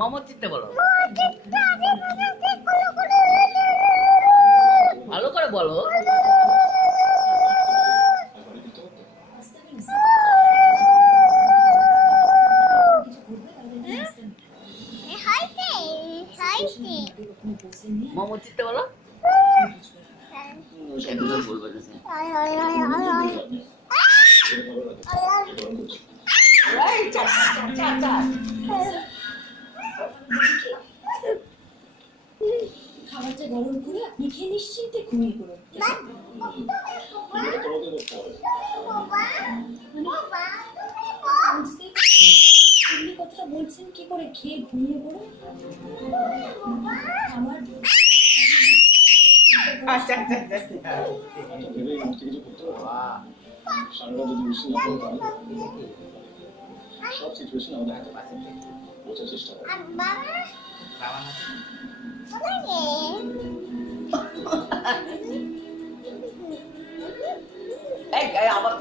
মামা চিত্তে বলো, ভালো করে বলো। মামা চিত্তে বলো। একদম বলবো না। খাবারটা গরম করে আপনি খেয়ে নিশ্চিন্তে ঘুমিয়ে পড়ুন। আপনি কথাটা বলছেন কি করে, খেয়ে ঘুমিয়ে পড়ুন। আমার আচ্ছা আচ্ছা আচ্ছা। সব সিচুয়েশন আমাদের হাতে বোঝার চেষ্টা করো। এই আবার